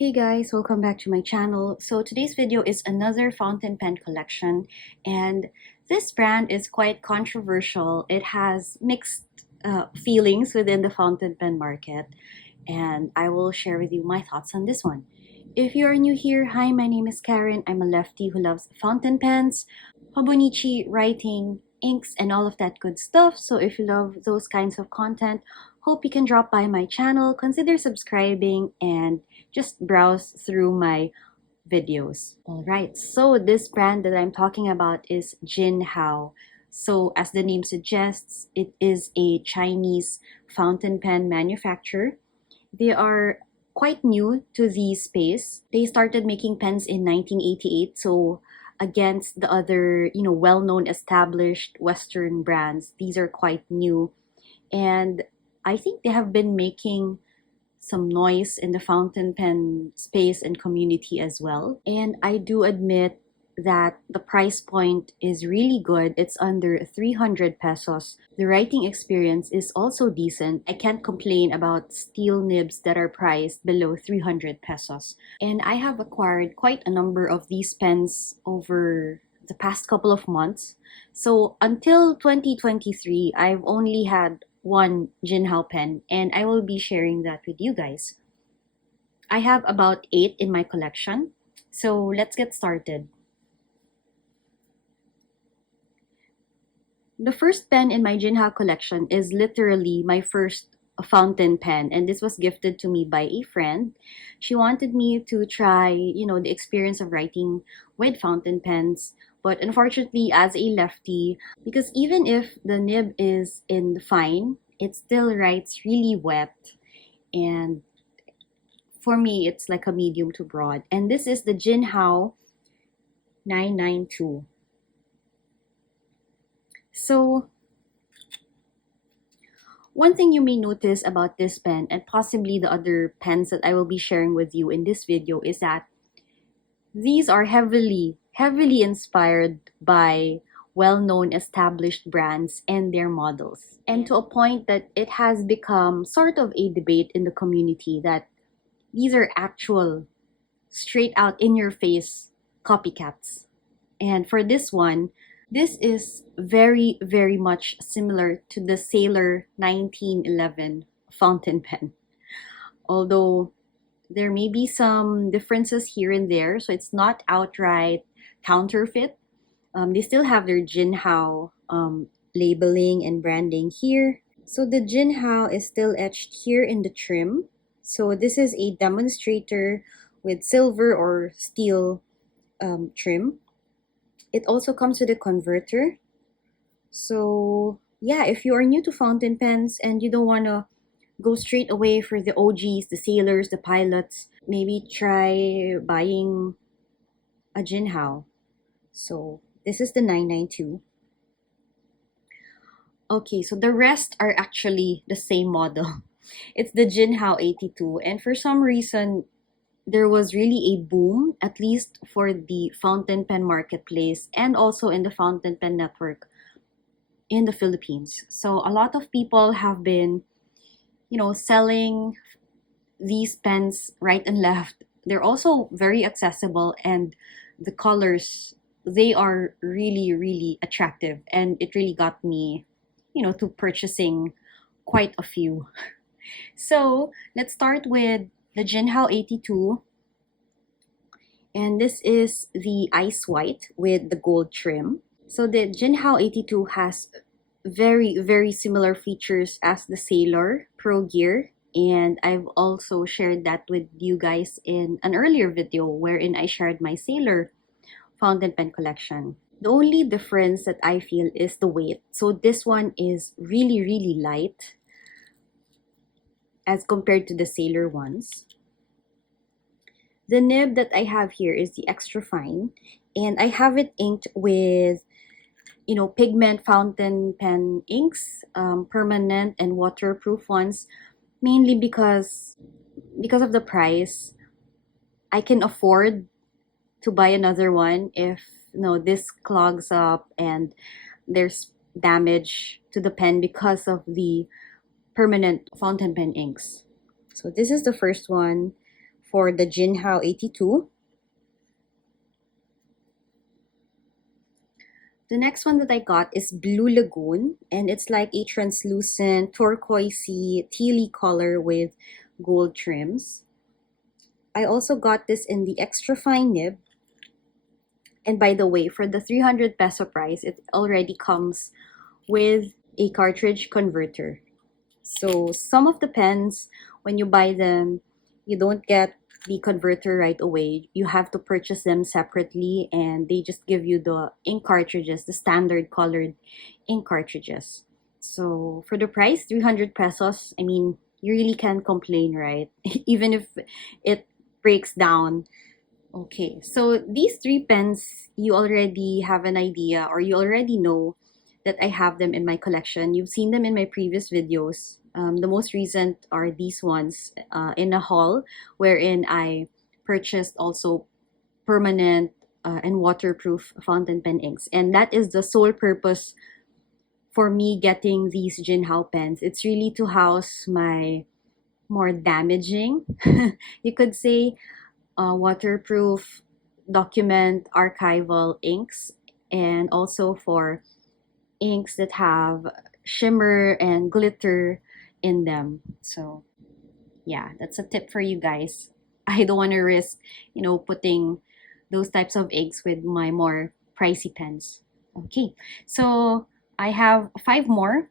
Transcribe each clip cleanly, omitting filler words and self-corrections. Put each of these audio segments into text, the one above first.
Hey guys, welcome back to my channel. So today's video is another fountain pen collection, and this brand is quite controversial. It has mixed feelings within the fountain pen market, and I will share with you my thoughts on this one. If you are new here, hi, my name is Karen. I'm a lefty who loves fountain pens, Hobonichi, writing, inks, and all of that good stuff. So if you love those kinds of content, hope you can drop by my channel, consider subscribing, and just browse through my videos. Alright, so this brand that I'm talking about is Jinhao. So as the name suggests, it is a Chinese fountain pen manufacturer. They are quite new to the space. They started making pens in 1988, so against the other, well-known established Western brands, these are quite new. And I think they have been making some noise in the fountain pen space and community as well. And I do admit that the price point is really good. It's under 300 pesos. The writing experience is also decent. I can't complain about steel nibs that are priced below 300 pesos. And I have acquired quite a number of these pens over the past couple of months. So until 2023, I've only had one Jinhao pen, and I will be sharing that with you guys. I have about 8 in my collection, so let's get started. The first pen in my Jinhao collection is literally my first fountain pen, and this was gifted to me by a friend. She wanted me to try, the experience of writing with fountain pens, but unfortunately as a lefty, because even if the nib is in fine, it still writes really wet, and for me it's like a medium to broad. And this is the Jinhao 992. So one thing you may notice about this pen, and possibly the other pens that I will be sharing with you in this video, is that these are heavily inspired by well-known established brands and their models. And to a point that it has become sort of a debate in the community that these are actual, straight out in your face copycats. And for this one, this is very much similar to the Sailor 1911 fountain pen. Although there may be some differences here and there, so it's not outright counterfeit. They still have their Jinhao labeling and branding here. So the Jinhao is still etched here in the trim. So this is a Demonstrator with silver or steel trim. It also comes with a converter. So yeah, if you are new to fountain pens and you don't want to go straight away for the OGs, the sailors, the pilots, maybe try buying a Jinhao. So this is the 992. Okay, so the rest are actually the same model. It's the Jinhao 82, and for some reason there was really a boom, at least for the fountain pen marketplace and also in the fountain pen network in the Philippines. So a lot of people have been, selling these pens right and left. They're also very accessible, and the colors, they are really attractive, and it really got me, to purchasing quite a few. So let's start with the Jinhao 82. And this is the ice white with the gold trim. So the Jinhao 82 has very similar features as the Sailor Pro Gear, and I've also shared that with you guys in an earlier video wherein I shared my Sailor fountain pen collection. The only difference that I feel is the weight. So this one is really light as compared to the Sailor ones. The nib that I have here is the extra fine, and I have it inked with pigment fountain pen inks, permanent and waterproof ones, mainly because of the price. I can afford to buy another one if this clogs up and there's damage to the pen because of the permanent fountain pen inks. So this is the first one for the Jinhao 82. The next one that I got is Blue Lagoon, and it's like a translucent turquoisey tealy color with gold trims. I also got this in the extra fine nib. And by the way, for the 300 peso price, it already comes with a cartridge converter. So some of the pens, when you buy them, you don't get the converter right away. You have to purchase them separately, and they just give you the ink cartridges, the standard colored ink cartridges. So for the price, 300 pesos, I mean, you really can't complain, right? Even if it breaks down. Okay, so these three pens, you already have an idea, or you already know that I have them in my collection. You've seen them in my previous videos. The most recent are these ones in a haul wherein I purchased also permanent and waterproof fountain pen inks. And that is the sole purpose for me getting these Jinhao pens. It's really to house my more damaging, you could say, waterproof document archival inks, and also for inks that have shimmer and glitter in them. So yeah, that's a tip for you guys. I don't want to risk, putting those types of inks with my more pricey pens. Okay, so I have five more,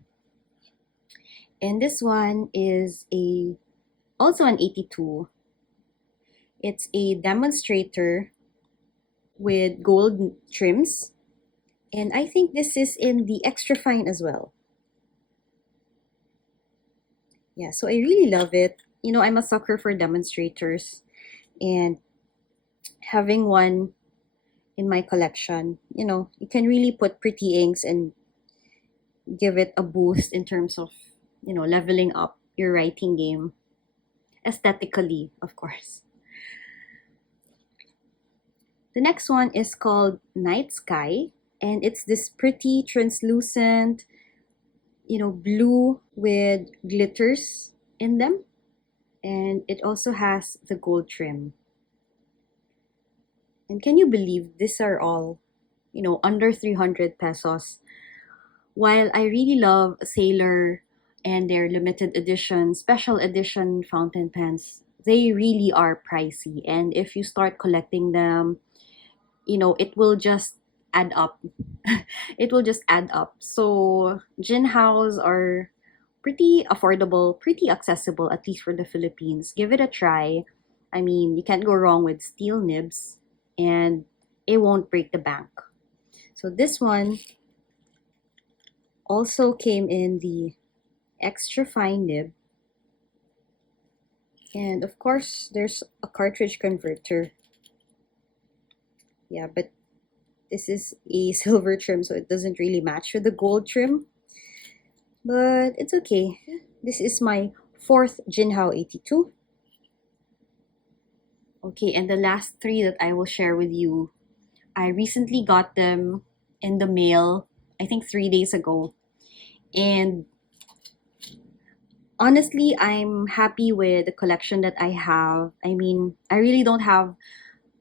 and this one is a also an 82. It's a Demonstrator with gold trims. And I think this is in the extra fine as well. Yeah, so I really love it. I'm a sucker for demonstrators. And having one in my collection, you can really put pretty inks and give it a boost in terms of, leveling up your writing game. Aesthetically, of course. The next one is called Night Sky, and it's this pretty translucent, blue with glitters in them, and it also has the gold trim. And can you believe these are all, under 300 pesos? While I really love Sailor and their limited edition, special edition fountain pens, they really are pricey. And if you start collecting them, it will just add up. It will just add up. So Jinhaos are pretty affordable, pretty accessible, at least for the Philippines. Give it a try. I mean, you can't go wrong with steel nibs, and it won't break the bank. So this one also came in the extra fine nib. And of course, there's a cartridge converter. Yeah, but this is a silver trim, so it doesn't really match with the gold trim. But it's okay. This is my fourth Jinhao 82. Okay, and the last three that I will share with you, I recently got them in the mail, I think 3 days ago. And honestly, I'm happy with the collection that I have. I mean, I really don't have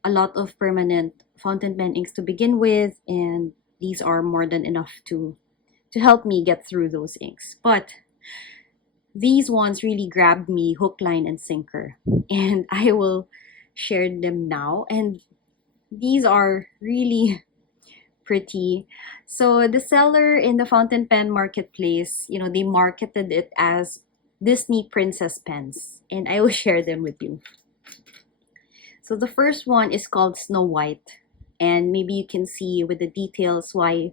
a lot of permanent fountain pen inks to begin with, and these are more than enough to help me get through those inks. But these ones really grabbed me hook, line, and sinker, and I will share them now. And these are really pretty. So the seller in the fountain pen marketplace, they marketed it as Disney princess pens, and I will share them with you. So the first one is called Snow White, and maybe you can see with the details why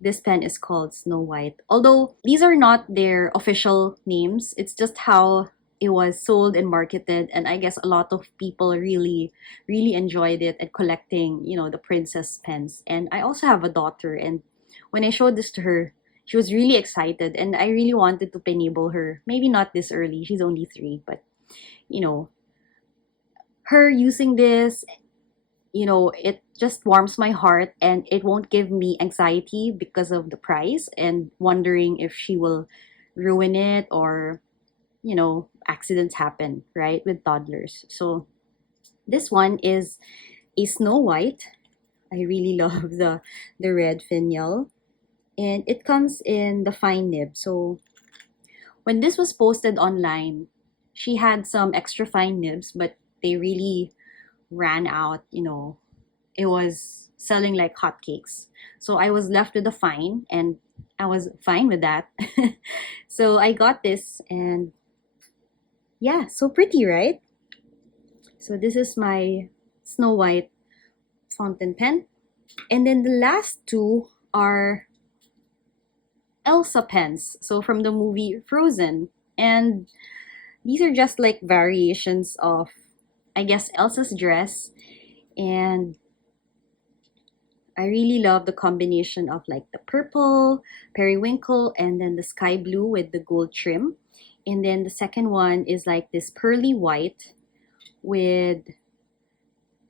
this pen is called Snow White. Although these are not their official names, it's just how it was sold and marketed, and I guess a lot of people really, really enjoyed it and collecting, the princess pens. And I also have a daughter, and when I showed this to her, she was really excited, and I really wanted to enable her. Maybe not this early, she's only 3, but her using this, it just warms my heart, and it won't give me anxiety because of the price and wondering if she will ruin it, or accidents happen, right, with toddlers. So This one is a Snow White. I really love the red finial. And it comes in the fine nib. So when this was posted online, she had some extra fine nibs, but they really ran out, you know. It was selling like hotcakes. So I was left with the fine, and I was fine with that. So I got this, and yeah, so pretty, right? So this is my Snow White fountain pen. And then the last two are Elsa pens. So from the movie Frozen. And these are just like variations of, I guess, Elsa's dress. And I really love the combination of like the purple, periwinkle, and then the sky blue with the gold trim. And then the second one is like this pearly white with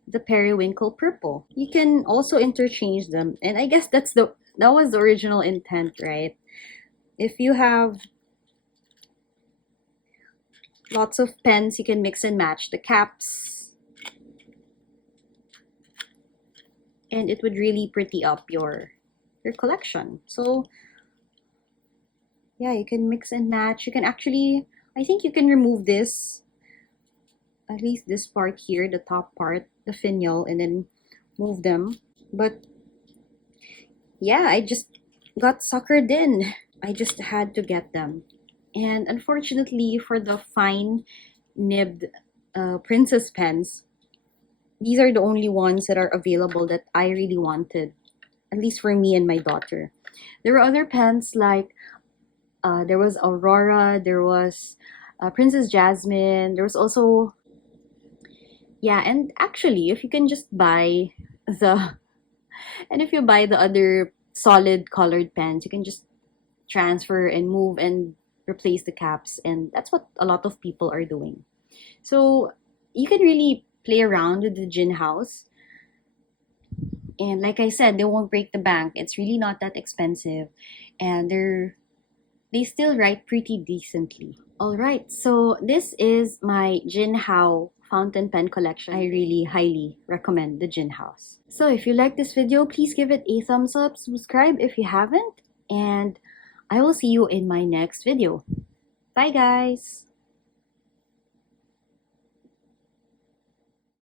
the periwinkle purple. You can also interchange them. And I guess that was the original intent, right? If you have lots of pens, you can mix and match the caps. And it would really pretty up your collection. So yeah, you can mix and match. You can actually, I think you can remove this, at least this part here, the top part, the finial, and then move them. But yeah, I just got suckered in. I just had to get them. And unfortunately, for the fine nibbed princess pens, these are the only ones that are available that I really wanted, at least for me and my daughter. There were other pens like there was Aurora, there was Princess Jasmine, there was also, yeah, and actually, if you can just buy the, and if you buy the other solid colored pens, you can just transfer and move and replace the caps, and that's what a lot of people are doing. So you can really play around with the Jinhaos. And like I said, they won't break the bank. It's really not that expensive. And they still write pretty decently. Alright, so this is my Jinhao fountain pen collection. I really highly recommend the Jinhaos. So if you like this video, please give it a thumbs up, subscribe if you haven't, and I will see you in my next video. Bye guys!